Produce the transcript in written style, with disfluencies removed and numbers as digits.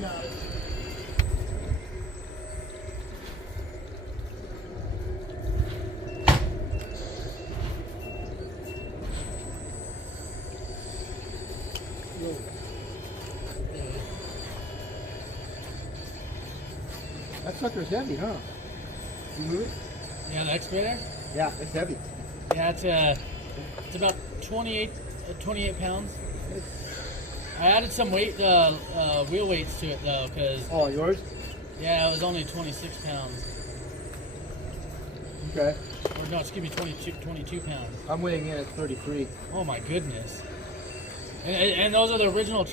No. That sucker's heavy, huh? Mm-hmm. Yeah, the Excavator? Yeah, it's heavy. Yeah, it's about 28 pounds. I added some weight, wheel weights to it though, because Oh, yours? yeah, it was only 26 pounds. Okay. Or no, excuse me, 22 pounds. I'm weighing in at 33. Oh my goodness! And those are the original